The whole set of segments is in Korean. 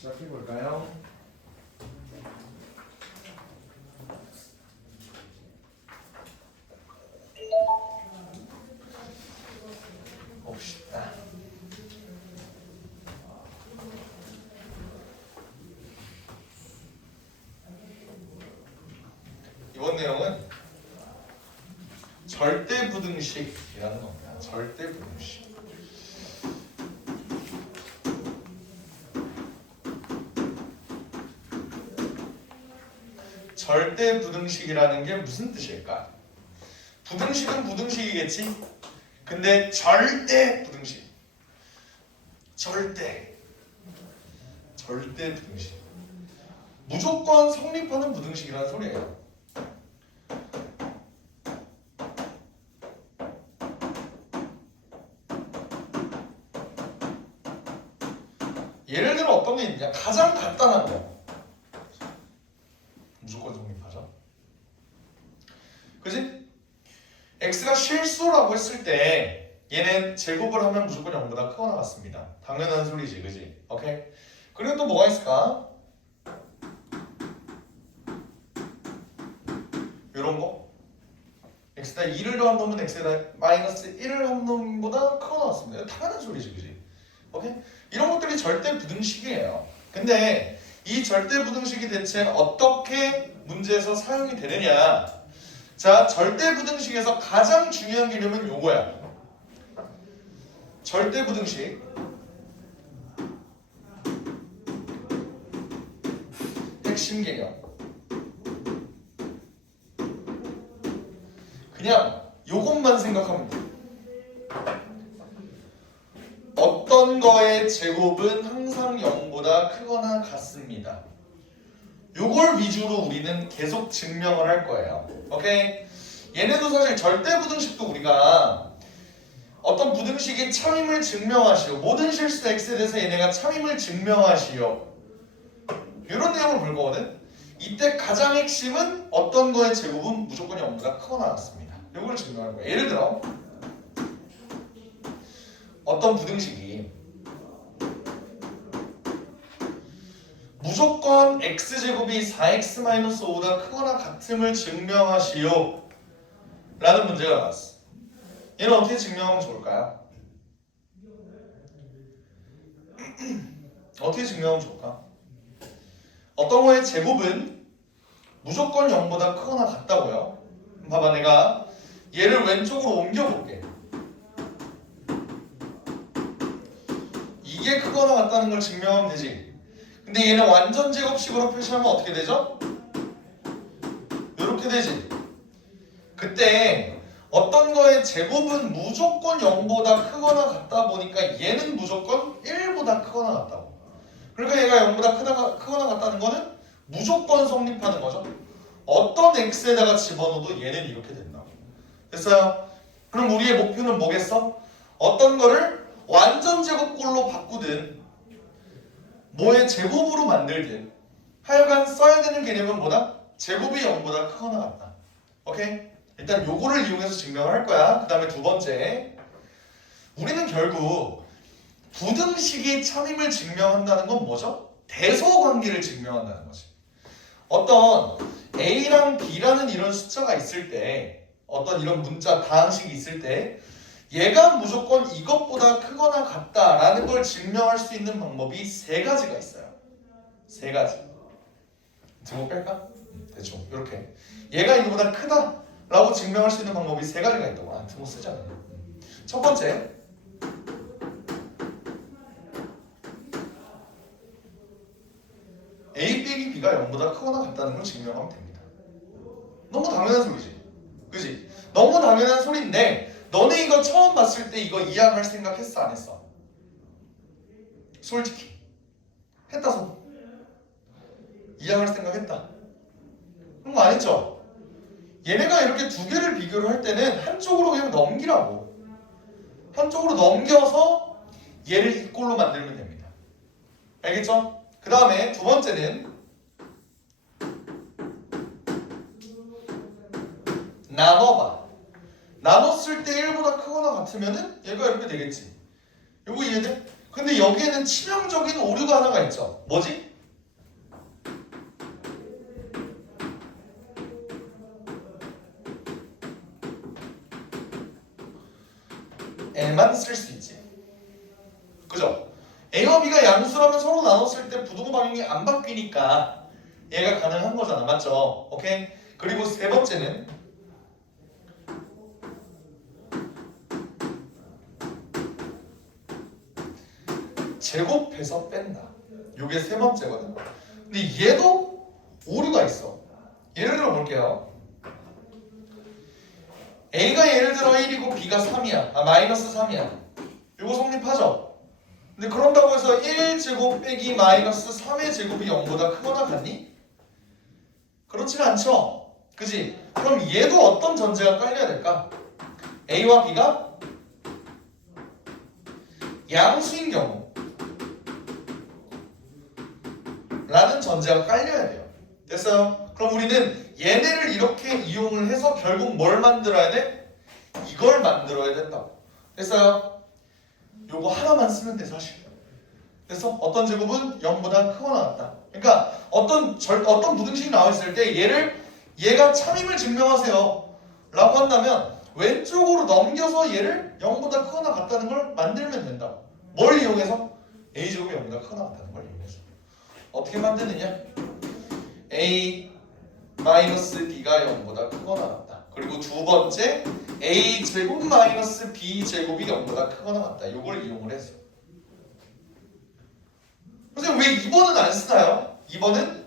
시작해볼까요? 봅시다. 이번 내용은 절대부등식이라는 겁니다. 절대부등식. 절대부등식이라는 게 무슨 뜻일까? 부등식은 부등식이겠지? 근데 절대부등식. 절대부등식. 무조건 성립하는 부등식이라는 소리예요. 예를 들어 어떤 게 있냐? 가장 간단한 거. 무조건 성립하죠. 그지? x가 실수라고 했을 때 얘는 제곱을 하면 무조건 0보다 크거나 같습니다. 당연한 소리지, 그지? 오케이? 그리고 또 뭐가 있을까? 요런 거. x에다 2를 더한 놈은 x에다 마이너스 1을 한 놈보다 크거나 같습니다. 당연한 소리지, 그지? 오케이? 이런 것들이 절대 부등식이에요. 근데 이 절대 부등식이 대체 어떻게 문제에서 사용이 되느냐? 자, 절대 부등식에서 가장 중요한 개념은 요거야. 절대 부등식. 핵심 개념. 그냥 요것만 생각하면 돼. 어떤 거의 제곱은 항상 0보다 크거나 같습니다. 요걸 위주로 우리는 계속 증명을 할 거예요. 오케이? 얘네도 사실 절대부등식도 우리가 어떤 부등식이 참임을 증명하시오. 모든 실수 x에 대해서 얘네가 참임을 증명하시오. 이런 내용을 볼 거거든. 이때 가장 핵심은 어떤 거의 제곱은 무조건 0보다 크거나 같습니다. 요걸 증명할 거예요. 예를 들어 어떤 부등식이 무조건 x제곱이 4x-5보다 크거나 같음을 증명하시오 라는 문제가 나왔어. 얘는 어떻게 증명하면 좋을까요? 어떻게 증명하면 좋을까? 어떤 거의 제곱은 무조건 0보다 크거나 같다고요. 봐봐, 내가 얘를 왼쪽으로 옮겨볼게. 이게 크거나 같다는 걸 증명하면 되지. 근데 얘는 완전 제곱식으로 표시하면 어떻게 되죠? 이렇게 되지. 그때 어떤 거의 제곱은 무조건 0보다 크거나 같다 보니까 얘는 무조건 1보다 크거나 같다고. 그러니까 얘가 0보다 크거나 같다는 거는 무조건 성립하는 거죠. 어떤 x에다가 집어넣어도 얘는 이렇게 된다고. 됐어요? 그럼 우리의 목표는 뭐겠어? 어떤 거를 완전 제곱꼴로 바꾸든 뭐의 제곱으로 만들든 하여간 써야 되는 개념은 뭐다? 제곱이 0보다 크거나 같다. 오케이? 일단 요거를 이용해서 증명을 할 거야. 그 다음에 두 번째, 우리는 결국 부등식이 참임을 증명한다는 건 뭐죠? 대소관계를 증명한다는 거지. 어떤 A랑 B라는 이런 숫자가 있을 때, 어떤 이런 문자 다항식이 있을 때 얘가 무조건 이것보다 크거나 같다라는 걸 증명할 수 있는 방법이 세 가지가 있어요. 세 가지. 등호 뺄까? 대충 이렇게. 얘가 이거보다 크다라고 증명할 수 있는 방법이 세 가지가 있다고. 아, 등호 쓰지 않아요. 첫 번째, A 빼기 B가 0보다 크거나 같다는 걸 증명하면 됩니다. 너무 당연한 소리지. 그지? 너무 당연한 소리인데 너네 이거 처음 봤을 때 이거 이해할 생각 했어, 안 했어? 솔직히 했다 손. 이해할 생각 했다. 그런 거 안 했죠? 얘네가 이렇게 두 개를 비교를 할 때는 한쪽으로 그냥 넘기라고. 한쪽으로 넘겨서 얘를 이 꼴로 만들면 됩니다. 알겠죠? 그 다음에 두 번째는 나눠봐. 나눴을 때 1보다 크거나 같으면은 얘가 이렇게 되겠지. 요거 이해돼? 근데 여기에는 치명적인 오류가 하나가 있죠. 뭐지? L만 쓸 수 있지. 그죠? A와 B가 양수라면 서로 나눴을 때 부등호 방향이 안 바뀌니까 얘가 가능한 거잖아. 맞죠? 오케이? 그리고 세 번째는 제곱해서 뺀다. 요게 세 번째거든. 근데 얘도 오류가 있어. 예를 들어 볼게요. A가 예를 들어 1이고 B가 3이야. 마이너스 3이야. 요거 성립하죠? 근데 그런다고 해서 1제곱 빼기 마이너스 3의 제곱이 0보다 크거나 같니? 그렇지는 않죠? 그지? 그럼 얘도 어떤 전제가 깔려야 될까? A와 B가 양수인 경우 라는 전제가 깔려야 돼요. 됐어요? 그럼 우리는 얘네를 이렇게 이용을 해서 결국 뭘 만들어야 돼? 이걸 만들어야 된다고. 됐어요? 요거 하나만 쓰면 돼 사실. 그래서 어떤 제곱은 0보다 크거나 같다. 그러니까 어떤 부등식이 나와 있을 때 얘가 참임을 증명하세요 라고 한다면 왼쪽으로 넘겨서 얘를 0보다 크거나 같다는 걸 만들면 된다. 뭘 이용해서? A제곱이 0보다 크거나 같다는 걸 이용해서. 어떻게 만드느냐? A 마이너스 B가 0보다 크거나 같다. 그리고 두 번째 A제곱 마이너스 B제곱이 0보다 크거나 같다. 이걸 이용을 해서. 선생님 왜 2번은 안 쓰나요? 2번은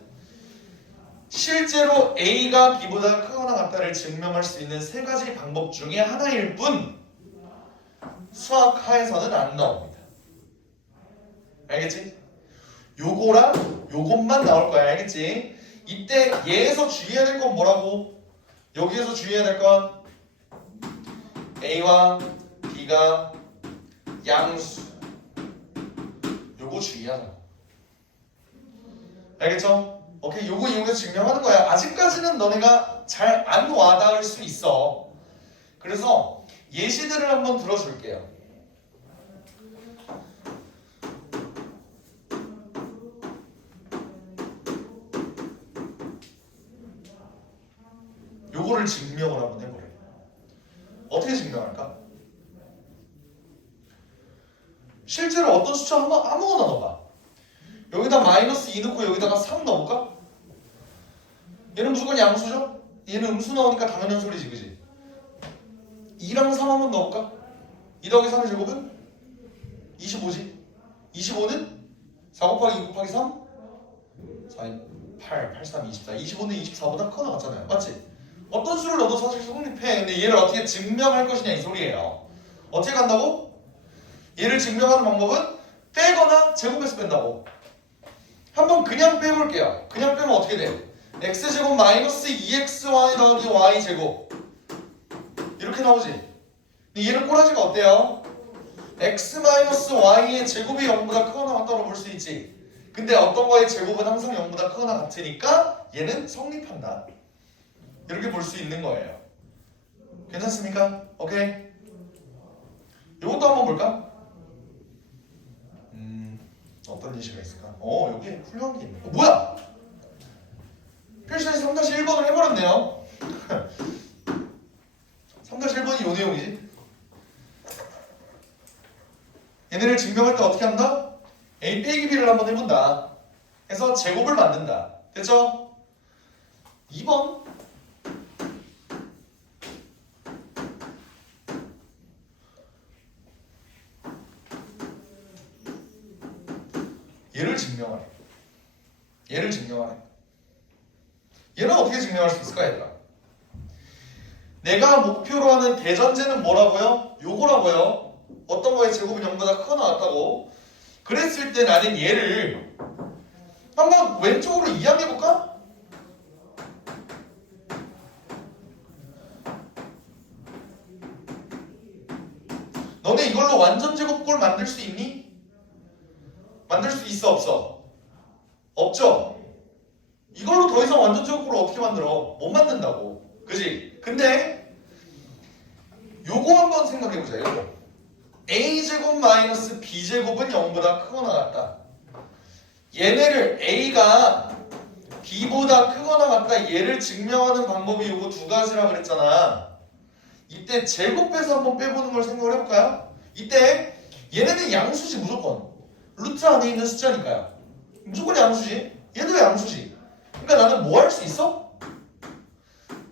실제로 A가 B보다 크거나 같다를 증명할 수 있는 세 가지 방법 중에 하나일 뿐 수학하에서는 안 나옵니다. 알겠지? 요거랑 요것만 나올 거야. 알겠지? 이때 얘에서 주의해야 될 건 뭐라고? 여기에서 주의해야 될 건 A와 B가 양수. 요거 주의하자. 알겠죠? 오케이, 요거 이용해서 증명하는 거야. 아직까지는 너네가 잘 안 와닿을 수 있어. 그래서 예시들을 한번 들어줄게요. 요거를 증명을 한번 해보래. 어떻게 증명할까? 실제로 어떤 숫자 아무거나 넣어봐. 여기다 마이너스 2 넣고 여기다가 3 넣어볼까? 얘는 무조건 양수죠? 얘는 음수 나오니까 당연한 소리지, 그지? 2랑 3 한번 넣어볼까? 2 더하기 3의 제곱은? 25지? 25는? 4 곱하기 2 곱하기 3? 4, 8, 8, 3, 24 25는 24보다 크거나 같잖아요. 맞지? 어떤 수를 넣어도 사실 성립해. 근데 얘를 어떻게 증명할 것이냐 이 소리예요. 어떻게 간다고? 얘를 증명하는 방법은 빼거나 제곱해서 뺀다고. 한번 그냥 빼볼게요. 그냥 빼면 어떻게 돼? x제곱 마이너스 2xy 더하기 y제곱 이렇게 나오지? 근데 얘는 꼬라지가 어때요? x 마이너스 y의 제곱이 0보다 크거나 같다고 볼 수 있지. 근데 어떤 거의 제곱은 항상 0보다 크거나 같으니까 얘는 성립한다. 이렇게 볼 수 있는 거예요. 괜찮습니까? 오케이? 이것도 한번 볼까? 어떤 예시가 있을까? 여기 훌륭한 게 있네. 뭐야? 표시에서 3-1번을 해버렸네요. 3-1번이 요 내용이지. 얘네를 증명할 때 어떻게 한다? A 빼기 B를 한번 해본다. 해서 제곱을 만든다. 됐죠? 2번 얘를 증명하래. 얘를 증명하래. 얘는 어떻게 증명할 수 있을까 얘들아? 내가 목표로 하는 대전제는 뭐라고요? 요거라고요. 어떤 거의 제곱은 0보다 크거나 같다고. 그랬을 때 나는 얘를 한번 왼쪽으로 이항해볼까? 너네 이걸로 완전 제곱골 만들 수 있니? 만들 수 있어 없어? 없죠? 이걸로 더 이상 완전 제곱골을 어떻게 만들어? 못 만든다고. 그지? 근데 요거 한번 생각해보자. 요거 a제곱 마이너스 b제곱은 0보다 크거나 같다. 얘네를 a가 b보다 크거나 같다 얘를 증명하는 방법이 요거 두 가지라 그랬잖아. 이때 제곱해서 한번 빼보는 걸 생각을 해볼까요? 이때 얘네는 양수지 무조건. 루트 안에 있는 숫자니까요. 무조건 양수지. 얘도 양수지. 그러니까 나는 뭐 할 수 있어?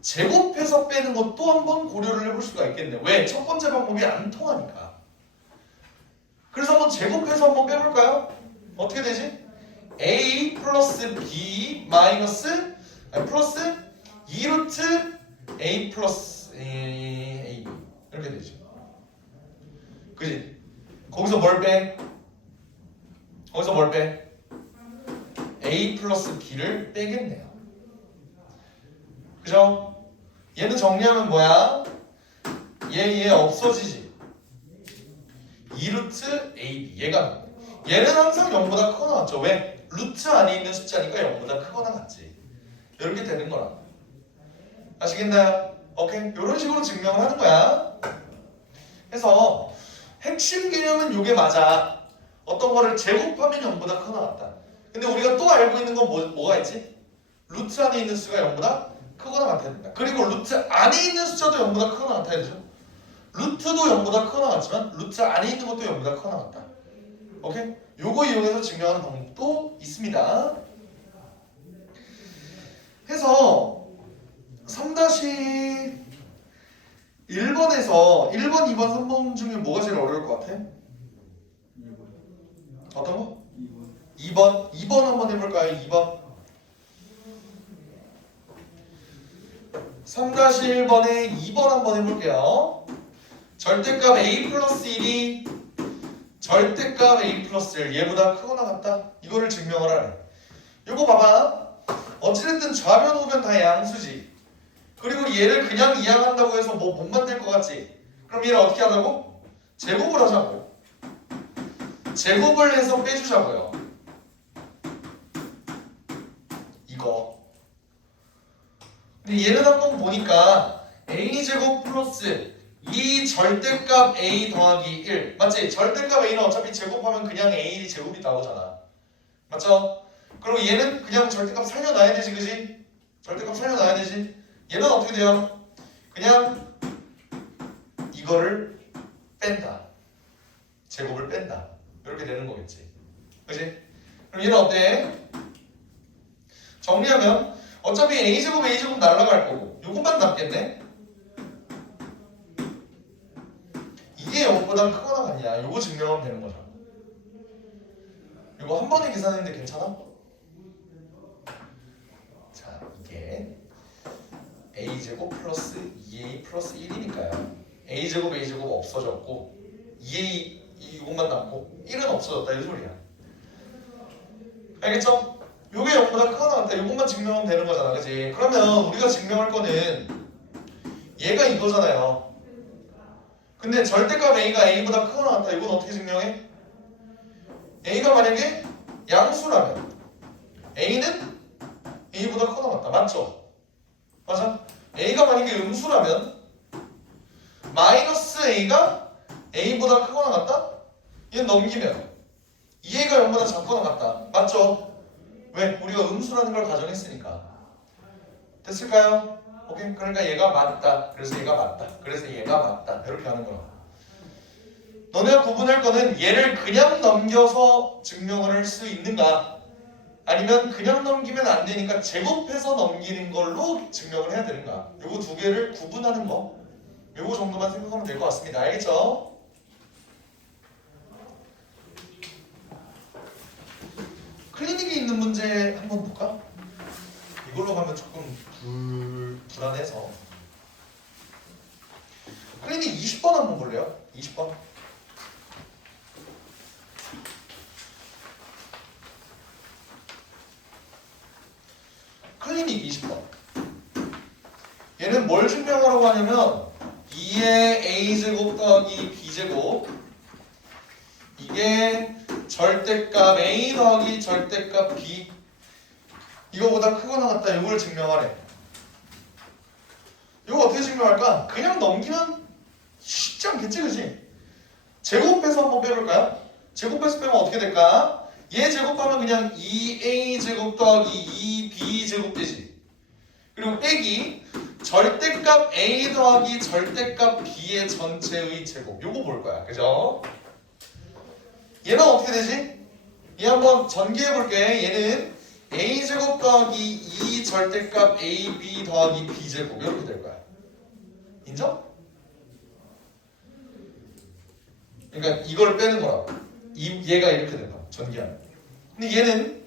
제곱해서 빼는 것도 한번 고려를 해볼 수가 있겠네. 왜? 첫 번째 방법이 안 통하니까. 그래서 한번 제곱해서 한번 빼볼까요? 어떻게 되지? a 플러스 b 마이너스 플러스 2루트 a 플러스 a 이렇게 되지. 그지? 거기서 뭘 빼? 거기서 뭘 빼? a 플러스 b를 빼겠네요. 그죠? 얘는 정리하면 뭐야? 얘 없어지지. 2루트 ab 얘는 항상 0보다 크거나 같죠. 왜? 루트 안에 있는 숫자니까 0보다 크거나 같지. 이렇게 되는 거라. 아시겠나요? 오케이? 이런 식으로 증명을 하는 거야. 그래서 핵심 개념은 이게 맞아. 어떤 거를 제곱하면 0보다 크거나 같다. 근데 우리가 또 알고 있는 건 뭐가 있지? 루트 안에 있는 수가 0보다 크거나 같아야 된다. 그리고 루트 안에 있는 숫자도 0보다 크거나 같아야 되죠. 루트도 0보다 크거나 같지만 루트 안에 있는 것도 0보다 크거나 같다. 오케이? 요거 이용해서 증명하는 방법도 있습니다. 해서 3-1번에서 1번, 2번, 3번 중에 뭐가 제일 어려울 것 같아? 어떤 거? 2번. 2번 한번 해볼까요? 2번. 3-1번에 2번 한번 해볼게요. 절대값 a 플러스 1이 절대값 a 플러스 1 얘보다 크거나 같다. 이거를 증명을 하래. 이거 봐봐. 어찌됐든 좌변 우변 다 양수지. 그리고 얘를 그냥 이항한다고 해서 뭐 못 만들 것 같지? 그럼 얘를 어떻게 하자고? 제곱을 하자고. 제곱을 해서 빼주자고요. 이거. 근데 얘는 한번 보니까 a제곱 플러스 이 절대값 a 더하기 1 맞지? 절대값 a는 어차피 제곱하면 그냥 a 제곱이 나오잖아. 맞죠? 그리고 얘는 그냥 절대값 살려놔야 되지, 그지? 절대값 살려놔야 되지. 얘는 어떻게 돼요? 그냥 이거를 뺀다. 제곱을 뺀다. 이렇게 되는 거겠지. 그지? 그럼 얘는 어때? 정리하면 어차피 a제곱 a제곱 날라갈 거고 요것만 남겠네? 이게 0보다 크거나 같냐? 요거 증명하면 되는 거죠. 이거 한 번에 계산했는데 괜찮아? 자, 이게 a제곱 플러스 2a 플러스 1이니까요. a제곱 a제곱 없어졌고 2a 이것만 남고 1은 없어졌다 이 소리야. 알겠죠? 요게 0보다 크거나 같다. 요것만 증명하면 되는 거잖아. 그치? 그러면 우리가 증명할 거는 얘가 이거잖아요. 근데 절대값 a가 a보다 크거나 같다. 이건 어떻게 증명해? a가 만약에 양수라면 a는 a보다 크거나 같다. 맞죠? 맞아? a가 만약에 음수라면 마이너스 a가 a보다 크거나 같다? 얘는 넘기면 2a가 0보다 작거나 같다. 맞죠? 왜? 우리가 음수라는 걸 가정했으니까. 됐을까요? 오케이? 그러니까 얘가 맞다. 그래서 얘가 맞다. 그래서 얘가 맞다. 이렇게 하는 거야. 너네가 구분할 거는 얘를 그냥 넘겨서 증명을 할 수 있는가? 아니면 그냥 넘기면 안 되니까 제곱해서 넘기는 걸로 증명을 해야 되는가? 요거 두 개를 구분하는 거. 요거 정도만 생각하면 될 것 같습니다. 알겠죠? 클리닉이 있는 문제 한번 볼까? 이걸로 가면 조금 불안해서 클리닉 20번 한번 볼래요? 20번. 클리닉 20번. 얘는 뭘 증명하라고 하냐면 2의 a제곱 더하기 b제곱 이게 절대값 a 더하기 절대값 b 이거보다 크거나 같다. 이걸 증명하래. 이거 어떻게 증명할까? 그냥 넘기면 쉽지 않겠지, 그지? 제곱해서 한번 빼볼까요? 제곱해서 빼면 어떻게 될까? 얘 제곱하면 그냥 2a 제곱 더하기 2b 제곱 되지. 그리고 빼기 절대값 a 더하기 절대값 b의 전체의 제곱. 요거 볼 거야. 그죠? 얘는 어떻게 되지? 얘 한번 전개해 볼게. 얘는 a 제곱 더하기 2 절대값 ab 더하기 b 제곱 이렇게 될 거야. 인정? 그러니까 이걸 빼는 거라고. 얘가 이렇게 된 거야. 전개하면. 근데 얘는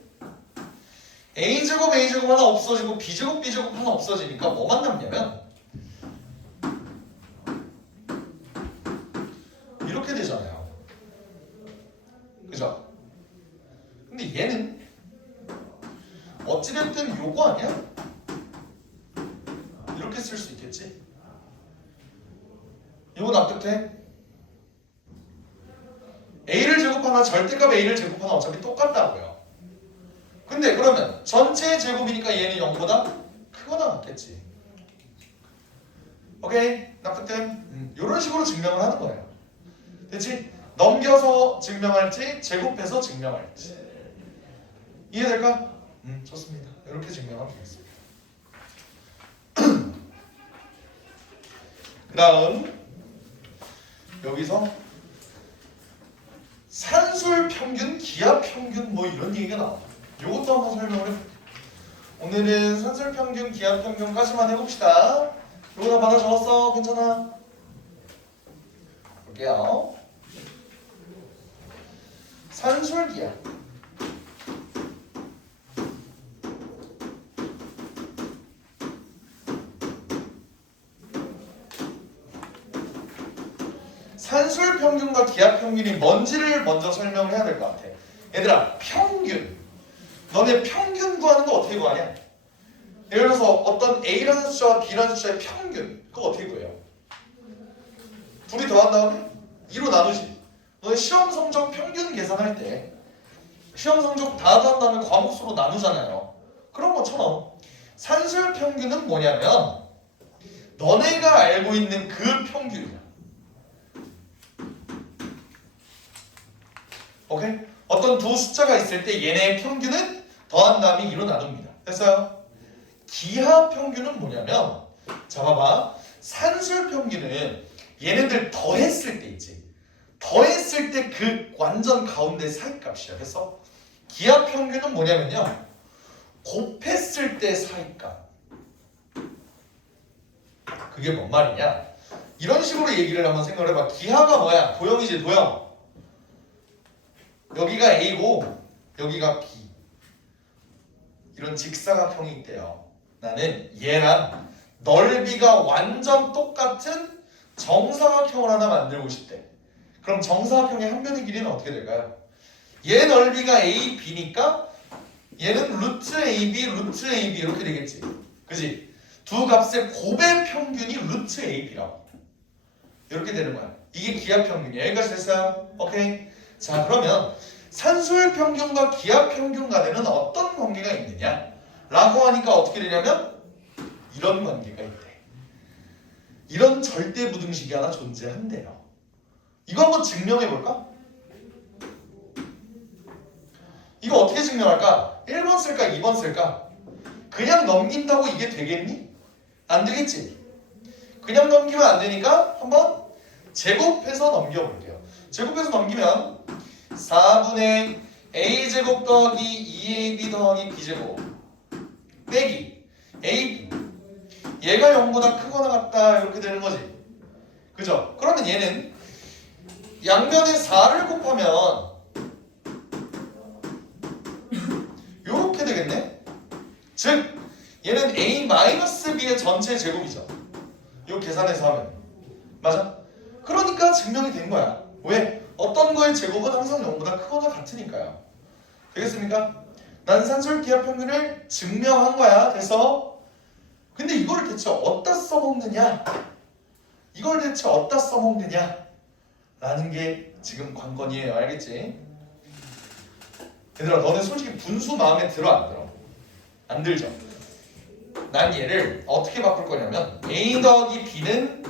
a제곱 a제곱 하나 없어지고 b제곱 b제곱 하나 없어지니까 뭐만 남냐면 이렇게 되잖아요. 그죠? 근데 얘는 어찌됐든 요거 아니야? 이렇게 쓸 수 있겠지? 요거 납득돼? a를 제곱하나 절대값 a를 제곱하나 어차피 똑같다고요. 근데 그러면 전체 제곱이니까 얘는 0보다 크거나 같겠지. 오케이? 납득됨? 이런 식으로 증명을 하는 거예요. 됐지? 넘겨서 증명할지 제곱해서 증명할지 이해될까? 좋습니다. 이렇게 증명하면 되겠습니다. 그 다음 여기서 산술 평균, 기압 평균 뭐 이런 얘기가 나와. 이것도 한번 설명을 해볼게요. 오늘은 산술 평균, 기압 평균까지만 해봅시다. 이거 다 받아 적었어? 괜찮아? 볼게요. 산술 기압. 산술 평균과 기압 평균이 뭔지를 먼저 설명을 해야 될 것 같아. 얘들아, 평균. 너네 평균 구하는 거 어떻게 구하냐? 예를 들어서 어떤 A라는 숫자와 B라는 숫자의 평균. 그거 어떻게 구해요? 둘이 더한 다음에 2로 나누지. 너네 시험 성적 평균 계산할 때 시험 성적 다 더한 다음에 과목수로 나누잖아요. 그런 것처럼 산술 평균은 뭐냐면 너네가 알고 있는 그 평균이야. 오케이? 어떤 두 숫자가 있을 때 얘네의 평균은 더한 다음에 2로 나눕니다. 됐어요? 기하 평균은 뭐냐면 자 봐봐. 산술 평균은 얘네들 더했을 때 있지. 더했을 때 그 완전 가운데 사이값이야. 됐어? 기하 평균은 뭐냐면요. 곱했을 때 사이값. 그게 뭔 말이냐? 이런 식으로 얘기를 한번 생각을 해봐. 기하가 뭐야? 도형이지 도형. 여기가 A고 여기가 B. 이런 직사각형이 있대요. 나는 얘랑 넓이가 완전 똑같은 정사각형을 하나 만들고 싶대. 그럼 정사각형의 한 변의 길이는 어떻게 될까요? 얘 넓이가 A, B니까 얘는 루트 AB, 루트 AB 이렇게 되겠지. 그지? 두 값의 곱의 평균이 루트 AB라고. 이렇게 되는 거야. 이게 기하 평균이야. 여기까지 됐어요? 오케이. 자, 그러면 산술 평균과 기하 평균 간에는 어떤 관계가 있느냐? 라고 하니까 어떻게 되냐면 이런 관계가 있대. 이런 절대 부등식이 하나 존재한대요. 이거 한번 증명해 볼까? 이거 어떻게 증명할까? 1번 쓸까? 2번 쓸까? 그냥 넘긴다고 이게 되겠니? 안 되겠지? 그냥 넘기면 안 되니까 한번 제곱해서 넘겨볼게요. 제곱해서 넘기면 4분의 a제곱 더하기 2ab 더하기 b제곱 빼기 ab 얘가 0보다 크거나 같다 이렇게 되는 거지. 그죠? 그러면 얘는 양변에 4를 곱하면 요렇게 되겠네? 즉 얘는 a-b의 전체 제곱이죠. 요 계산해서 하면 맞아? 그러니까 증명이 된 거야. 왜? 어떤 거의 제곱은 항상 0보다 크거나 같으니까요. 되겠습니까? 난 산술 기하 평균을 증명한 거야. 됐어? 근데 이걸 대체 어디다 써먹느냐? 이걸 대체 어디다 써먹느냐? 라는 게 지금 관건이에요. 알겠지? 얘들아 너네 솔직히 분수 마음에 들어 안 들어? 안 들죠? 난 얘를 어떻게 바꿀 거냐면 a 더하기 b는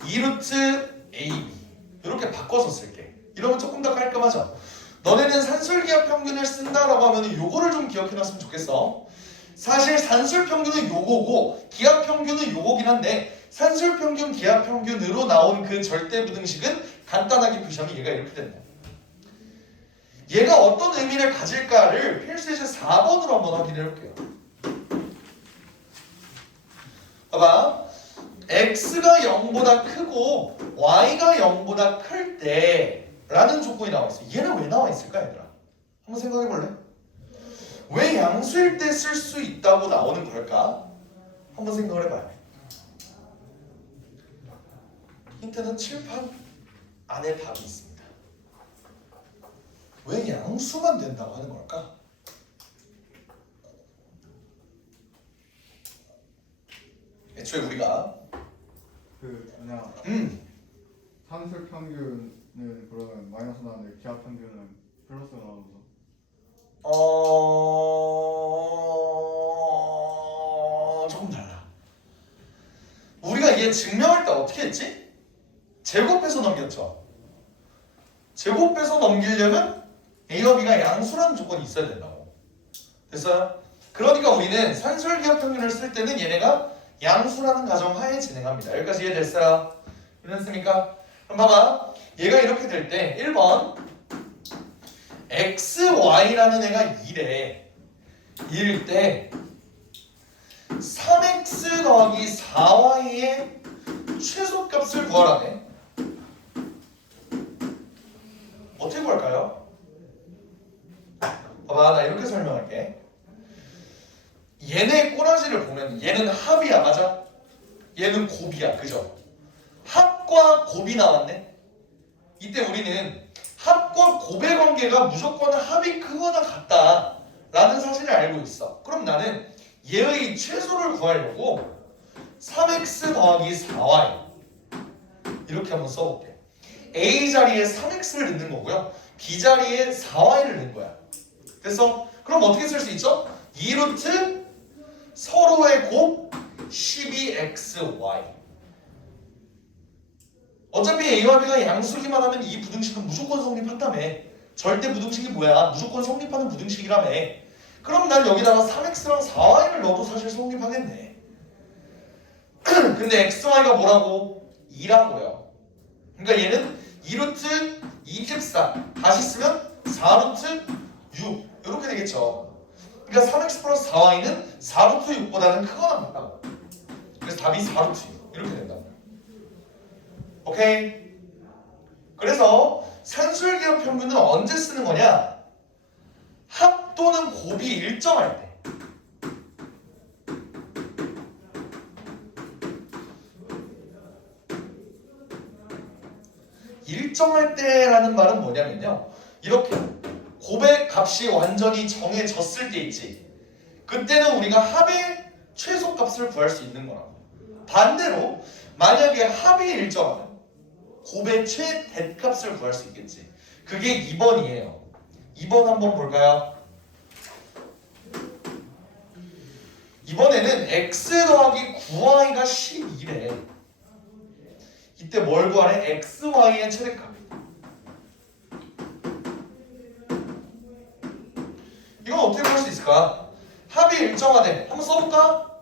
2루트 ab 이렇게 바꿔서 쓸게. 이러면 조금 더 깔끔하죠. 너네는 산술기하 평균을 쓴다라고 하면 요거를 좀 기억해놨으면 좋겠어. 사실 산술 평균은 요거고 기하 평균은 요거긴 한데 산술 평균, 기하 평균으로 나온 그 절대 부등식은 간단하게 표시하면 얘가 이렇게 된다. 얘가 어떤 의미를 가질까를 필수 예제 4번으로 한번 확인해 볼게요. 봐봐. x가 0보다 크고 y가 0보다 클 때 라는 조건이 나와 있어. 얘는 왜 나와 있을까 얘들아? 한번 생각해 볼래? 왜 양수일 때 쓸 수 있다고 나오는 걸까? 한번 생각을 해봐요. 힌트는 칠판 안에 답이 있습니다. 왜 양수만 된다고 하는 걸까? 애초에 우리가 그냥 산술 평균은 그러면 마이너스 나는데 기하 평균은 플러스 나오면서 조금 달라. 우리가 얘 증명할 때 어떻게 했지? 제곱해서 넘겼죠. 제곱해서 넘기려면 A와 B가 양수라는 조건이 있어야 된다고. 됐어요? 그러니까 우리는 산술기하 평균을 쓸 때는 얘네가 양수라는 가정하에 진행합니다. 여기까지 이해됐어요? 이해됐습니까? 그럼 봐봐. 얘가 이렇게 될 때 1번 x, y라는 애가 2래. 2일 때 3x 더하기 4y의 최소값을 구하라네. 어떻게 구할까요? 봐봐, 나 이렇게 설명할게. 얘네 꼬라지를 보면 얘는 합이야, 맞아? 얘는 곱이야, 그죠? 합과 곱이 나왔네. 이때 우리는 합과 곱의 관계가 무조건 합이 크거나 같다 라는 사실을 알고 있어. 그럼 나는 얘의 최소를 구하려고 3x 더하기 4y 이렇게 한번 써볼게. A 자리에 3x를 넣는 거고요, B 자리에 4y를 넣는 거야. 됐어? 그럼 어떻게 쓸 수 있죠? 2루트 서로의 곱 12xy. 어차피 A와 B가 양수기만 하면 이 부등식은 무조건 성립한다며. 절대 부등식이 뭐야? 무조건 성립하는 부등식이라며. 그럼 난 여기다가 3x랑 4y를 넣어도 사실 성립하겠네. 근데 xy가 뭐라고? 2라고요. 그러니까 얘는 2루트 24 다시 쓰면 4루트 6 이렇게 되겠죠. 그러니까 3x 플러스 4y는 4루트 6보다는 크거나 같다고. 그래서 답이 4루트 6 이렇게 된다. 오케이? 그래서 산술기하 평균은 언제 쓰는 거냐? 합 또는 곱이 일정할 때. 일정할 때라는 말은 뭐냐면요, 이렇게 곱의 값이 완전히 정해졌을 때 있지. 그때는 우리가 합의 최소값을 구할 수 있는 거라고. 반대로 만약에 합이 일정하면 곱의 최대값을 구할 수 있겠지. 그게 2번이에요. 2번 한번 볼까요? 이번에는 x 더하기 9y가 12래. 이때 뭘 구하래? xy의 최대값. 이건 어떻게 구할 수 있을까? 합이 일정하대. 한번 써볼까?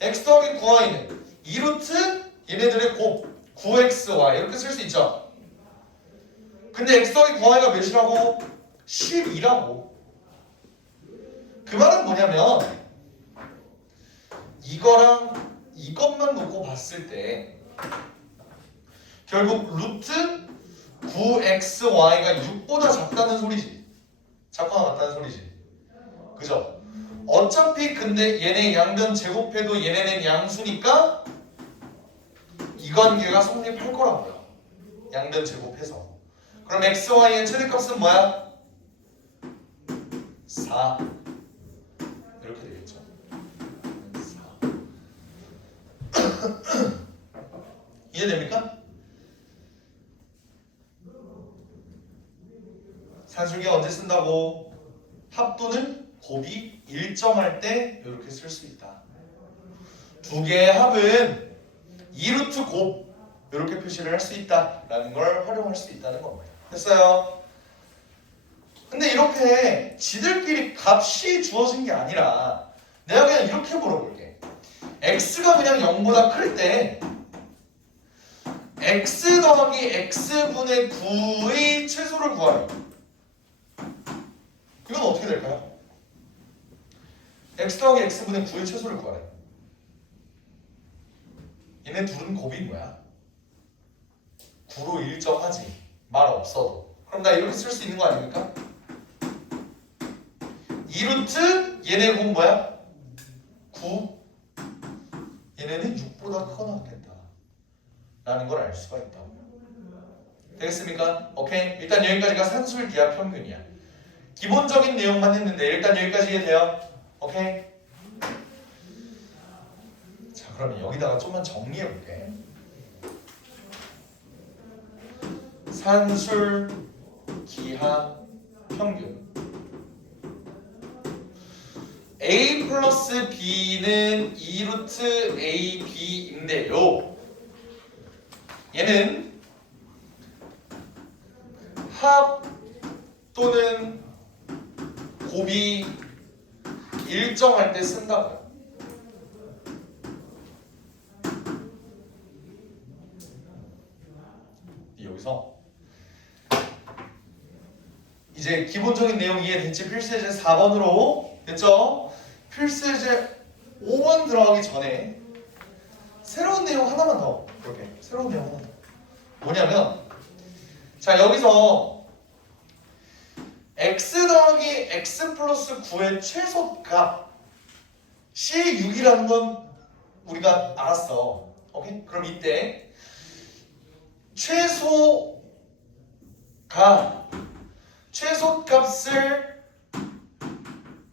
x 더하기 9y는 2루트 얘네들의 곱 9xy 이렇게 쓸 수 있죠. 근데 x 더하기 9y가 몇이라고? 12라고. 그 말은 뭐냐면 이거랑 이것만 놓고 봤을 때 결국 루트 9xy가 6보다 작다는 소리지. 작거나 같다는 소리지. 그죠? 어차피 근데 얘네 양변 제곱해도 얘네는 양수니까 이 관계가 성립할 거라고요. 양변 제곱해서. 그럼 xy의 최대값은 뭐야? 4 이렇게 되겠죠. 4 이해됩니까? 산술기하 언제 쓴다고? 합 또는 곱이 일정할 때 이렇게 쓸 수 있다. 두 개의 합은 2루트 곱 이렇게 표시를 할 수 있다라는 걸 활용할 수 있다는 겁니다. 됐어요? 근데 이렇게 지들끼리 값이 주어진 게 아니라 내가 그냥 이렇게 물어볼게. x가 그냥 0보다 클 때 x 더하기 x분의 9의 최소를 구하래. 이건 어떻게 될까요? x 더하기 x분의 9의 최소를 구하래. 얘네 둘은 곱인 뭐야? 9로 일정하지. 말 없어도. 그럼 나 이렇게 쓸 수 있는 거 아닙니까? 2루트 얘네 곱 뭐야? 9. 얘네는 6보다 크거나 같겠다 라는 걸 알 수가 있다. 되겠습니까? 오케이. 일단 여기까지가 산술 기하 평균이야. 기본적인 내용만 했는데 일단 여기까지 이해돼요? 오케이. 자, 그러면 여기다가 좀만 정리해 볼게. 산술 기하 평균 a 플러스 b는 2루트 ab인데요. 얘는 합 또는 곱이 일정할 때 쓴다고요. 여기서 이제 기본적인 내용 이해됐지? 필수예제 4번으로 됐죠? 필수예제 5번 들어가기 전에 새로운 내용 하나만 더 볼게. 새로운 내용 하나 더. 뭐냐면 자, 여기서 x 더하기 x 플러스 9의 최소값이 6이라는 건 우리가 알았어. 오케이? 그럼 이때 최소값을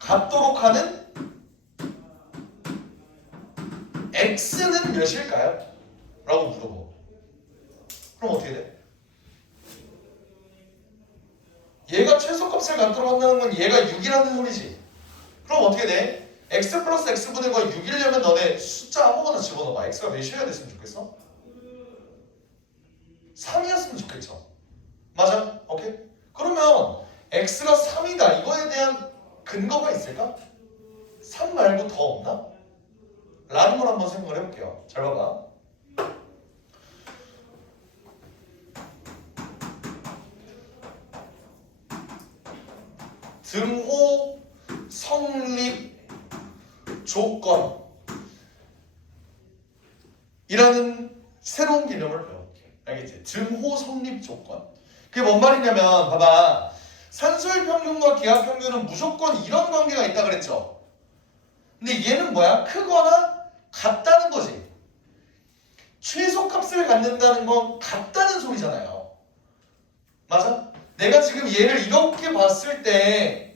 갖도록 하는 x는 몇일까요? 라고 물어보. 그럼 어떻게 돼? 얘가 최소값을 갖도록 한다는 건 얘가 6이라는 소리지. 그럼 어떻게 돼? x 플러스 x분의 거 6이려면 너네 숫자 아무거나 집어넣어봐. x가 몇이어야 됐으면 좋겠어? 3이었으면 좋겠죠. 맞아? 오케이? 그러면 x가 3이다. 이거에 대한 근거가 있을까? 3 말고 더 없나? 라는 걸 한번 생각을 해볼게요. 잘 봐봐. 등호 성립 조건이라는 새로운 개념을 배울게. 알겠지? 등호 성립 조건. 그게 뭔 말이냐면 봐봐. 산술 평균과 기하 평균은 무조건 이런 관계가 있다 그랬죠. 근데 얘는 뭐야? 크거나 같다는 거지. 최소값을 갖는다는 건 같다는 소리잖아요. 맞아? 내가 지금 얘를 이렇게 봤을 때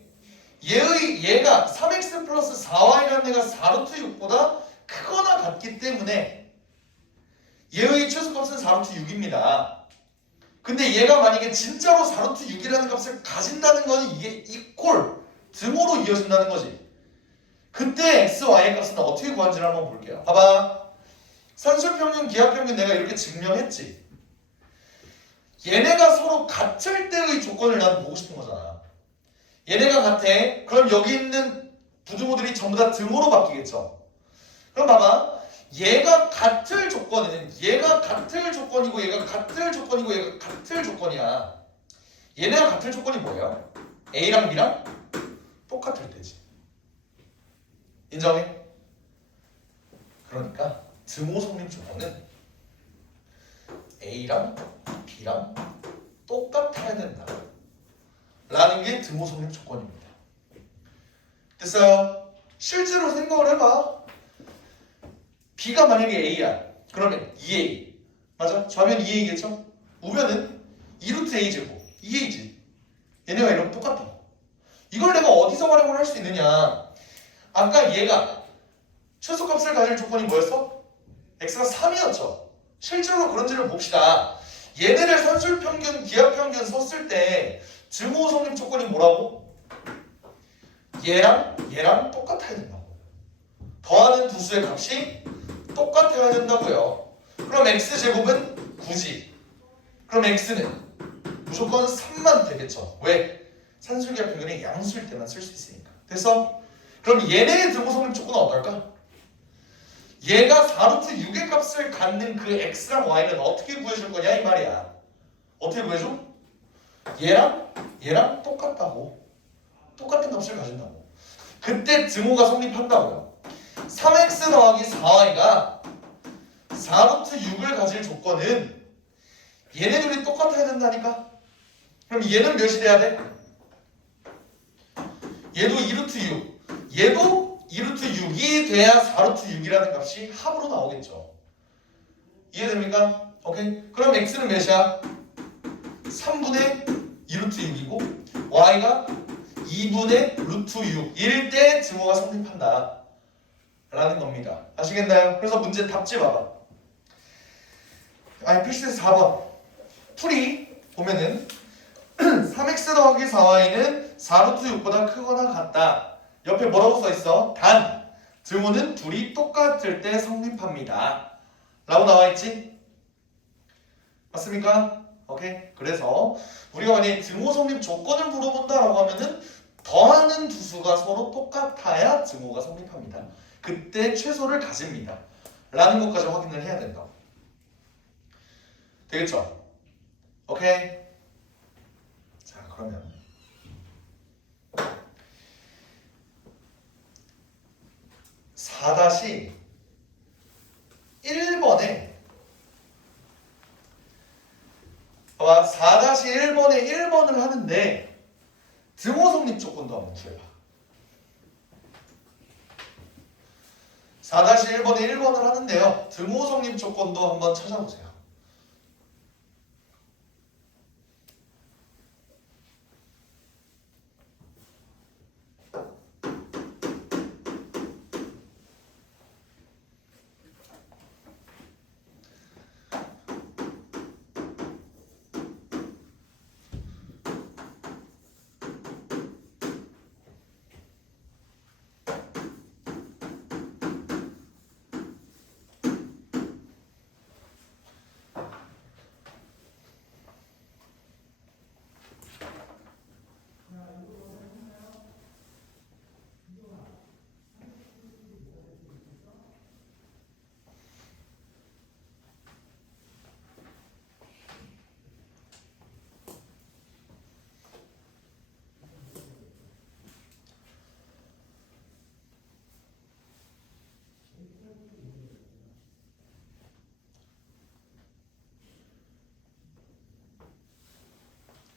얘가 3x 플러스 4y라는 애가 4루트 6보다 크거나 같기 때문에 얘의 최소값은 4루트 6입니다. 근데 얘가 만약에 진짜로 4루트 6이라는 값을 가진다는 건 이게 이퀄 등호로 이어진다는 거지. 그때 x, y의 값은 어떻게 구한지를 한번 볼게요. 봐봐. 산술평균, 기하평균 내가 이렇게 증명했지. 얘네가 서로 같을 때의 조건을 난 보고 싶은 거잖아. 얘네가 같아. 그럼 여기 있는 부등호들이 전부 다 등호로 바뀌겠죠. 그럼 봐봐. 얘가 같을 조건은 얘가 같을 조건이고 얘가 같을 조건이고 얘가 같을 조건이야. 얘네가 같을 조건이 뭐예요? A랑 B랑 똑같을 때지. 인정해? 그러니까 등호 성립 조건은 A랑 B랑 똑같아야 된다 라는 게 등호 성립 조건입니다. 됐어요? 실제로 생각을 해봐. B가 만약에 A야. 그러면 2A. 맞아? 좌변 2A겠죠? 우변은 2루트 A 제곱 2A지. 얘네가 이러면 똑같아. 이걸 내가 어디서 활용을 할 수 있느냐. 아까 얘가 최소값을 가질 조건이 뭐였어? x가 3이었죠. 실제로 그런지를 봅시다. 얘네를 산술평균, 기하평균 썼을 때 증오 성립 조건이 뭐라고? 얘랑 똑같아야 된다고. 더하는 두 수의 값이 똑같아야 된다고요. 그럼 x제곱은 9지. 그럼 x는 무조건 3만 되겠죠. 왜? 산술기하 평균의 양수일 때만 쓸 수 있으니까. 됐어? 그럼 얘네의 등호성립 조건은 어떨까? 얘가 4루트 6의 값을 갖는 그 x랑 y는 어떻게 구해줄 거냐 이 말이야. 어떻게 구해줘? 얘랑 똑같다고. 똑같은 값을 가진다고. 그때 등호가 성립한다고요. 3x 더하기 4y가 4루트 6을 가질 조건은 얘네 둘이 똑같아야 된다니까? 그럼 얘는 몇이 돼야 돼? 얘도 2루트 6 얘도 2루트 6이 돼야 4루트 6이라는 값이 합으로 나오겠죠. 이해됩니까? 오케이. 그럼 x는 몇이야? 3분의 2루트 6이고 y가 2분의 루트 6일 때 증오가 성립한다 라는 겁니다. 아시겠나요? 그래서 문제 답지 봐봐. 아니 필수에서 4번 풀이 보면은 3x 더하기 4y는 4루트 6보다 크거나 같다. 옆에 뭐라고 써있어? 단 증오는 둘이 똑같을 때 성립합니다 라고 나와있지? 맞습니까? 오케이. 그래서 우리가 만약에 증오 성립 조건을 물어본다라고 하면은 더하는 두 수가 서로 똑같아야 증오가 성립합니다. 그때 최소를 가집니다 라는 것까지 확인을 해야 된다. 되겠죠? 오케이. 자 그러면 4-1번에 봐봐. 4-1번에 1번을 하는데 등호 성립 조건도 한번 구해봐. 4-1번에 1번을 하는데요. 등호 성립 조건도 한번 찾아보세요.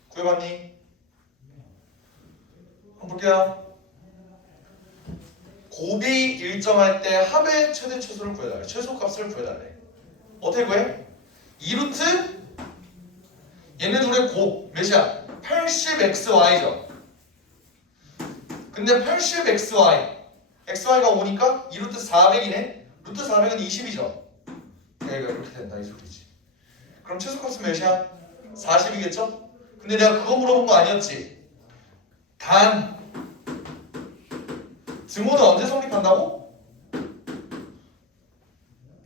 구해봤니? 한번 볼게요. 곱이 일정할 때 합의 최대 최소를 구해달래. 최소값을 구해달래. 어떻게 구해? 2루트 얘네 둘의 곱 몇이야? 80xy죠. 근데 80xy xy가 5니까 2루트 400이네. 루트 400은 20이죠. 얘가 이렇게 된다 이 소리지. 그럼 최소값은 몇이야? 40이겠죠? 근데 내가 그거 물어본 거 아니었지? 단 증오는 언제 성립한다고?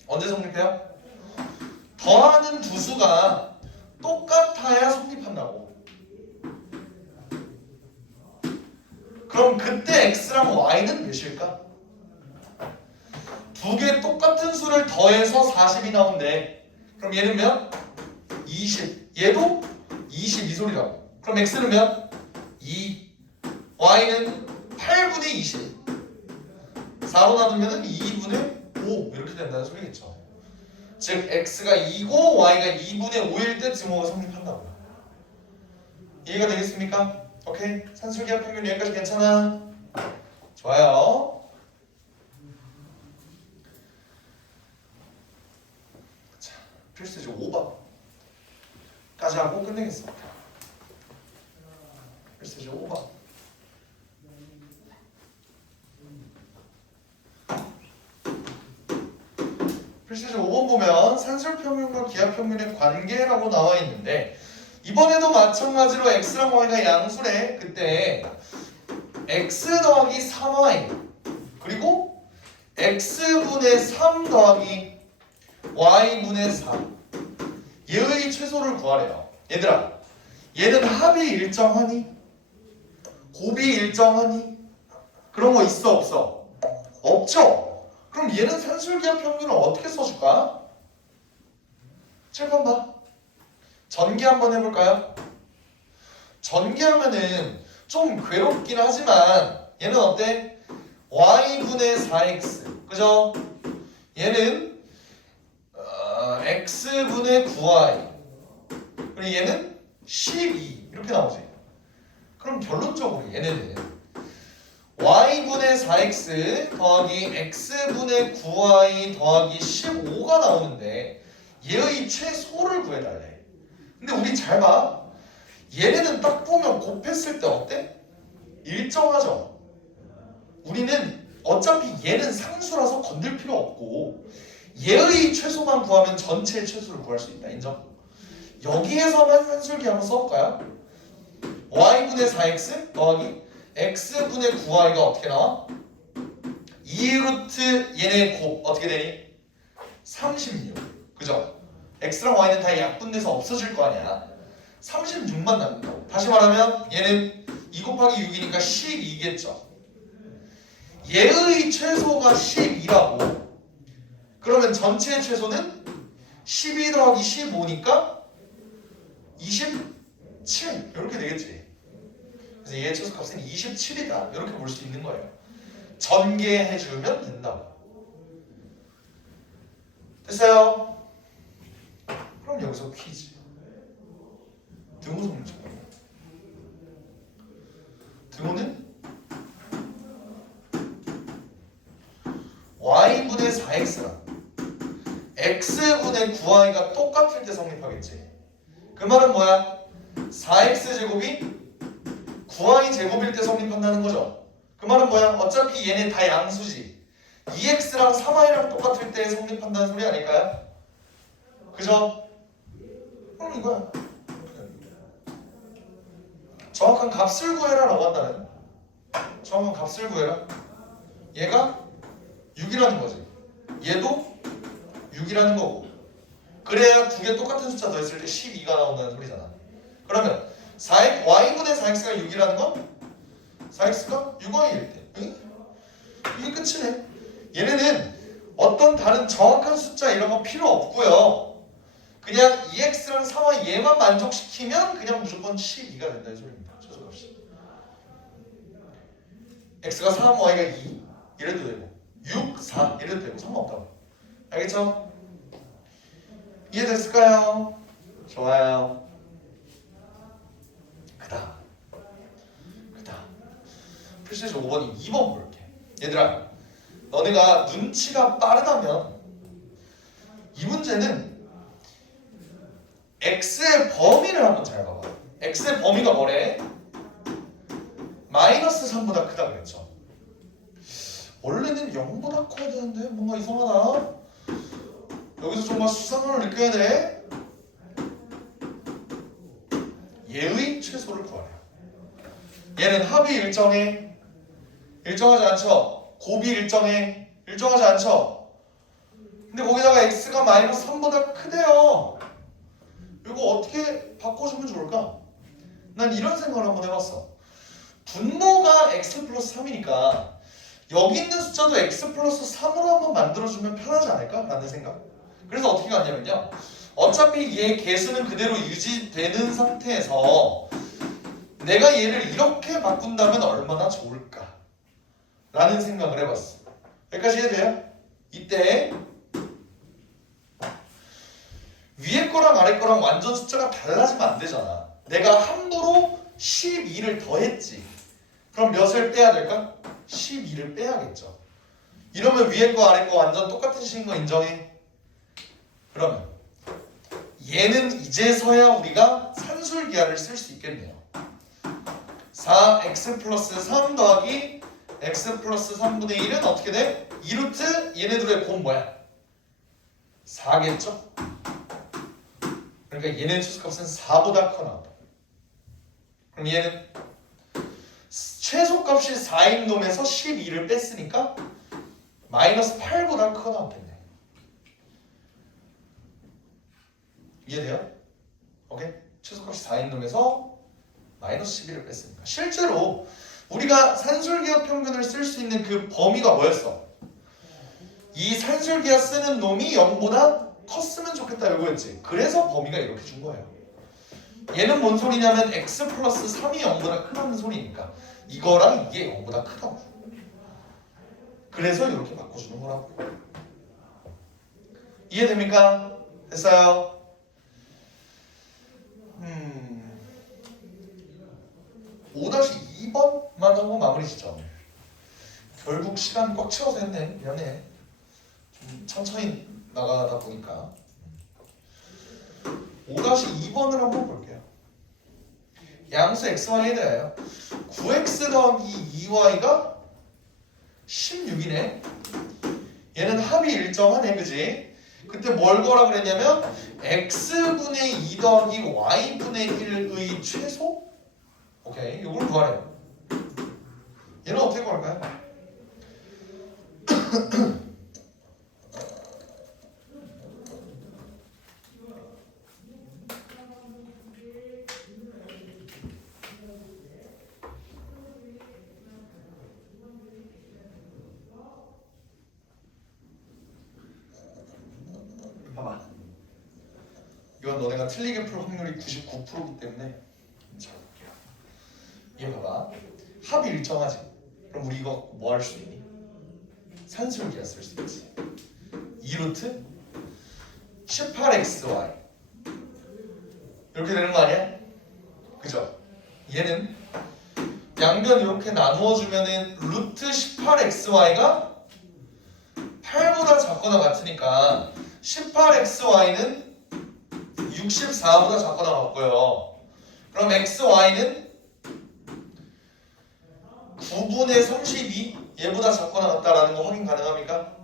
언제 성립해요? 더하는 두 수가 똑같아야 성립한다고. 그럼 그때 x랑 y는 몇일까? 두 개 똑같은 수를 더해서 40이 나온대. 그럼 얘는 몇? 20. 얘도 20 이 소리라고. 그럼 x는 몇? 2. y는 8분의 20. 4로 나누면 2분의 5 이렇게 된다는 소리겠죠. 즉 x가 2고 y가 2분의 5일 때 증오가 성립한다고요. 이해가 되겠습니까? 오케이. 산술기하 평균 여기까지 괜찮아? 좋아요. 자, 필수지 5번까지 하고 끝내겠습니다. 필수지 5번. 필수지 5번 보면 산술평균과 기하평균의 관계라고 나와 있는데 이번에도 마찬가지로 x랑 y가 양수래. 그때 x 더하기 3y 그리고 x분의 3 더하기 y분의 3 얘의 최소를 구하래요. 얘들아 얘는 합이 일정하니? 곱이 일정하니? 그런 거 있어 없어? 없죠? 그럼 얘는 산술기하 평균을 어떻게 써줄까? 7번 봐. 전개 한번 해볼까요? 전개하면은 좀 괴롭긴 하지만 얘는 어때? y분의 4x 그죠? 얘는 x분의 9y 그리고 얘는 12 이렇게 나오지. 그럼 결론적으로 얘네는 y분의 4x 더하기 x분의 9y 더하기 15가 나오는데 얘의 최소를 구해달래. 근데 우리 잘 봐. 얘네는 딱 보면 곱했을 때 어때? 일정하죠? 우리는 어차피 얘는 상수라서 건들 필요 없고 얘의 최소만 구하면 전체의 최소를 구할 수 있다. 인정? 여기에서만 산술기 한번 써볼까요? y분의 4x 더하기 x분의 9y가 어떻게 나와? 2루트 얘네 곱 어떻게 되니? 36 그죠? x랑 y는 다 약분돼서 없어질 거 아니야. 36만 남는다고. 다시 말하면 얘는 2 곱하기 6이니까 12겠죠. 얘의 최소가 12라고. 그러면 전체의 최소는 12 더하기 15니까 27 이렇게 되겠지. 그래서 얘의 최소값은 27이다 이렇게 볼 수 있는 거예요. 전개해주면 된다고. 됐어요? 그럼 여기서 퀴즈. 등호 문제. 등호는 y분의 4x랑 x분의 9y가 똑같을 때 성립하겠지. 그 말은 뭐야? 4x 제곱이 9y 제곱일 때 성립한다는 거죠. 그 말은 뭐야? 어차피 얘네 다 양수지. 2x랑 3y랑 똑같을 때 성립한다는 소리 아닐까요? 그죠? 그럼 이거야. 정확한 값을 구해라라고 한다면 정확한 값을 구해라. 얘가 6이라는 거지. 얘도 6이라는 거고. 그래야 두 개 똑같은 숫자 더했을 때 12가 나온다는 소리잖아. 그러면 4y분의 4x가 6이라는 건 4x가 6y일 때. 응? 이게 끝이네. 얘네는 어떤 다른 정확한 숫자 이런 거 필요 없고요. 그냥 2x랑 3y 얘만 만족시키면 그냥 무조건 12가 된다는 소리입니다. 최소값이. x가 3, y가 2 이래도 되고 6, 4 이래도 되고 상관없다고. 알겠죠? 이해됐을까요? 좋아요. 그다음 필수제 5번이 2번 볼게. 얘들아 너네가 눈치가 빠르다면 이 문제는 x의 범위를 한번 잘 봐봐. x의 범위가 뭐래? 마이너스 3보다 크다 그랬죠. 원래는 0보다 커야 되는데 뭔가 이상하다. 여기서 정말 수상함을 느껴야 돼. 얘의 최소를 구하래. 얘는 합이 일정해? 일정하지 않죠? 곱이 일정해? 일정하지 않죠? 근데 거기다가 x가 마이너스 3보다 크대요. 이거 어떻게 바꿔주면 좋을까? 난 이런 생각을 한번 해봤어. 분모가 x 플러스 3이니까 여기 있는 숫자도 x 플러스 3으로 한번 만들어주면 편하지 않을까? 라는 생각. 그래서 어떻게 갔냐면요. 어차피 얘 개수는 그대로 유지되는 상태에서 내가 얘를 이렇게 바꾼다면 얼마나 좋을까? 라는 생각을 해봤어. 여기까지 이해돼요? 이때 위에 거랑 아래 거랑 완전 숫자가 달라지면 안 되잖아. 내가 함부로 12를 더했지. 그럼 몇을 빼야 될까? 12를 빼야겠죠. 이러면 위에 거 아래 거 완전 똑같은 식인 거 인정해? 그러면 얘는 이제서야 우리가 산술기하를 쓸 수 있겠네요. 4x 플러스 3 더하기 x 플러스 3분의 1은 어떻게 돼? 2루트 얘네들의 곱 뭐야? 4겠죠? 그러니까 얘네 최소값은 4보다 커 나온다. 그럼 얘는 최소값이 4인 놈에서 12를 뺐으니까 마이너스 8보다 커 나왔겠네. 이해돼요? 오케이? 최소값이 4인 놈에서 마이너스 11을 뺐으니까 실제로 우리가 산술기하 평균을 쓸 수 있는 그 범위가 뭐였어? 이 산술기하 쓰는 놈이 0보다 컸으면 좋겠다 이거였지. 그래서 범위가 이렇게 준 거예요. 얘는 뭔 소리냐면 x 플러스 3이 0보다 크다는 소리니까 이거랑 이게 0보다 크다고. 그래서 이렇게 바꿔주는 거라고. 이해됩니까? 됐어요? 5-2번만 하고 마무리 짓죠. 결국 시간 꽉 채워서 했네. 미안해. 좀 천천히 나가다 보니까 5-2번을 한번 볼게요. 양수 xy에 대하여 9x 더하기 2y가 16이네. 얘는 합이 일정하네, 그지? 그때 뭘 거라 그랬냐면 x분의 2 더하기 y분의 1의 최소? 오케이, 이걸 구하래요. 얘는 어떻게 구할까요? 봐봐. 이건 너네가 틀리게 풀 확률이 99%이기 때문에 자, 얘 봐봐. 합이 일정하지. 그럼 우리 이거 뭐 할 수 있니? 산술기하 쓸 수 있지. 2루트 18xy 이렇게 되는 거 아니야? 그죠? 얘는 양변 이렇게 나누어 주면은 루트 18xy가 8보다 작거나 같으니까 18xy는 64보다 작거나 같고요. 그럼 xy는 9분의 32 얘보다 작거나 같다라는 거 확인 가능합니까?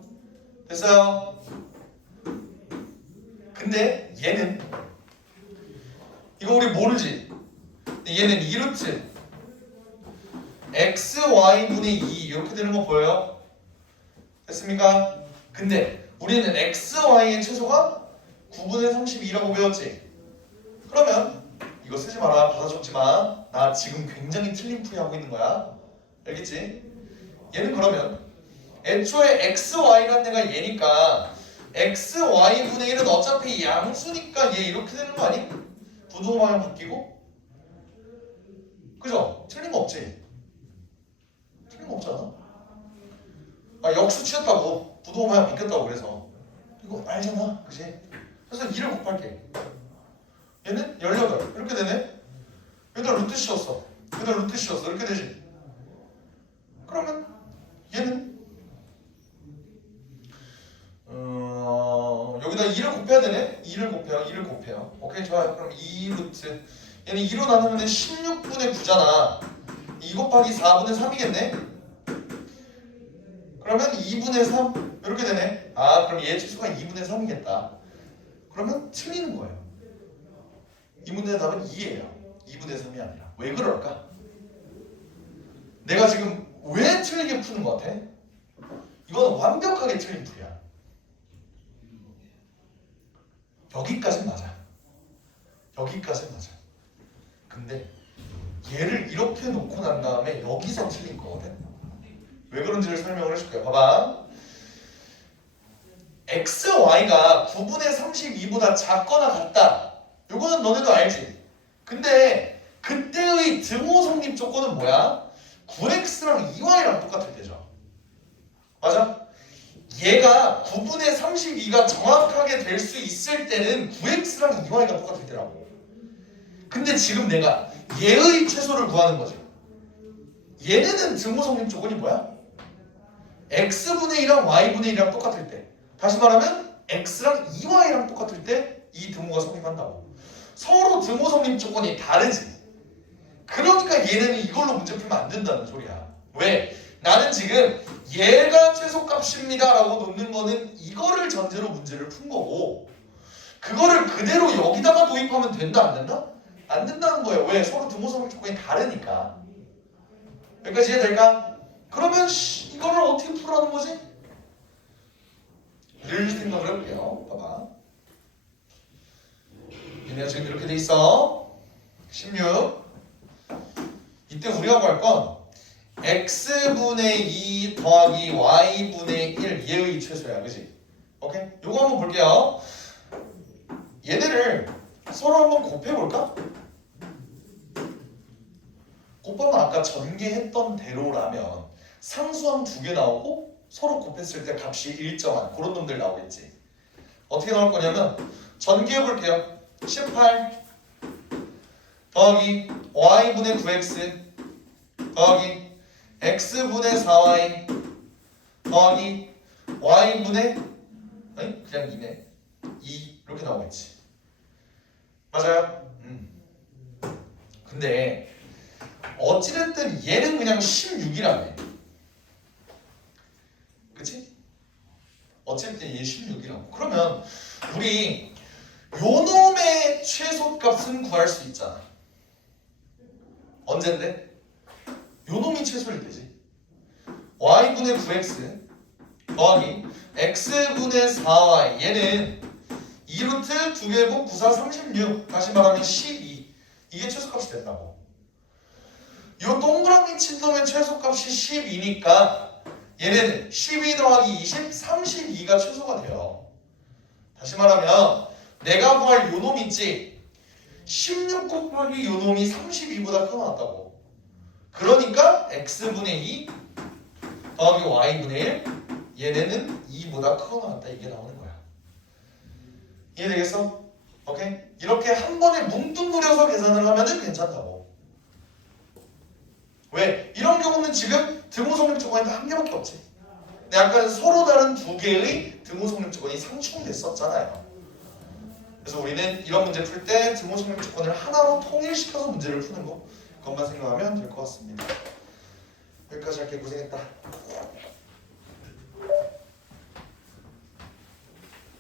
됐어요? 근데 얘는 이거 우리 모르지? 얘는 2루트 xy분의 2 이렇게 되는 거 보여요? 됐습니까? 근데 우리는 xy의 최소가 9분의 32라고 배웠지? 그러면 이거 쓰지 마라. 받아 적지 마. 나 지금 굉장히 틀린 풀이 하고 있는 거야. 알겠지? 얘는 그러면 애초에 xy란 애가 얘니까 xy분의 1은 어차피 양수니까 얘 이렇게 되는 거 아니? 부동 방향 바뀌고? 그죠? 틀린 거 없지? 틀린 거 없잖아. 아 역수 치였다고. 부동 방향 바뀌었다고 그래서 이거 알잖아. 그지? 그래서 2를 곱할게. 얘는 18 이렇게 되네. 여기다 루트 씌웠어. 여기다 루트 씌웠어. 이렇게 되지. 그러면 얘는 여기다 2를 곱해야 되네. 2를 곱해요. 오케이 좋아요. 그럼 2루트 얘는 2로 나누면 16분의 9잖아. 2 곱하기 4분의 3이겠네. 그러면 2분의 3 이렇게 되네. 아 그럼 얘 최소가 2분의 3이겠다. 그러면 틀리는 거예요. 이 문제의 답은 2예요. 2분의 3이 아니라. 왜 그럴까? 내가 지금 왜 틀리게 푸는 것 같아? 이건 완벽하게 틀린 풀이야. 여기까지는 맞아. 여기까지는 맞아. 근데 얘를 이렇게 놓고 난 다음에 여기서 틀린 거거든. 왜 그런지를 설명을 해줄게요. 봐봐. xy가 9분의 32보다 작거나 같다. 이거는 너네도 알지? 근데 그때의 등호 성립 조건은 뭐야? 9x랑 2y랑 똑같을 때죠. 맞아? 얘가 9분의 32가 정확하게 될 수 있을 때는 9x랑 2y가 똑같을 때라고. 근데 지금 내가 얘의 최소를 구하는 거지. 얘네는 등호 성립 조건이 뭐야? x분의 1이랑 y분의 1이랑 똑같을 때. 다시 말하면 x랑 2y랑 똑같을 때 이 등호가 성립한다고. 서로 등호 성립 조건이 다르지. 그러니까 얘네는 이걸로 문제 풀면 안 된다는 소리야. 왜? 나는 지금 얘가 최소값입니다 라고 놓는 거는 이거를 전제로 문제를 푼 거고 그거를 그대로 여기다가 도입하면 된다 안 된다? 안 된다는 거예요. 왜? 서로 등호 성립 조건이 다르니까. 여기까지 이해될까? 그러면 이거를 어떻게 풀라는 거지? 를 생각을 해볼게요. 봐봐. 얘네가 지금 이렇게 돼 있어. 16. 이때 우리가 구할 건 x분의 2 더하기 y분의 1 얘의 최소야. 그치? 오케이? 요거 한번 볼게요. 얘네를 서로 한번 곱해볼까? 곱하면 아까 전개했던 대로라면 상수항 2개 나오고 서로 곱했을 때 값이 일정한 그런 놈들 나오겠지. 어떻게 나올 거냐면 전개해볼게요. 18 더하기 y분의 9x 더하기 x분의 4y 더하기 y분의 아니 그냥 2네 2 이렇게 나오겠지. 맞아요? 근데 어찌됐든 얘는 그냥 16이라네. 그치? 어찌됐든 얘 16이라고. 그러면 우리 요놈의 최소값은 구할 수 있잖아. 언젠데? 요놈이 최소일 때지. y분의 9x 더하기 x분의 4y 얘는 2루트 2개곱 9, 4, 36 다시 말하면 12 이게 최소값이 된다고. 요 동그라미 친 놈의 최소값이 12니까 얘네는 12 더하기 20, 32가 최소가 돼요. 다시 말하면 내가 구할 요놈 있지 16 곱하기 요놈이 32보다 크게 나왔다고. 그러니까 x분의 2 더하기 y분의 1 얘네는 2보다 크게 나왔다. 이게 나오는 거야. 이해되겠어? 오케이? 이렇게 한 번에 뭉뚱그려서 계산을 하면은 괜찮다고. 왜? 이런 경우는 지금 등호성립 조건이 한 개밖에 없지. 근데 약간 서로 다른 두 개의 등호성립 조건이 상충됐었잖아요. 그래서 우리는 이런 문제 풀 때 등호성립 조건을 하나로 통일시켜서 문제를 푸는 거 그것만 생각하면 될 것 같습니다. 여기까지 할게. 고생했다.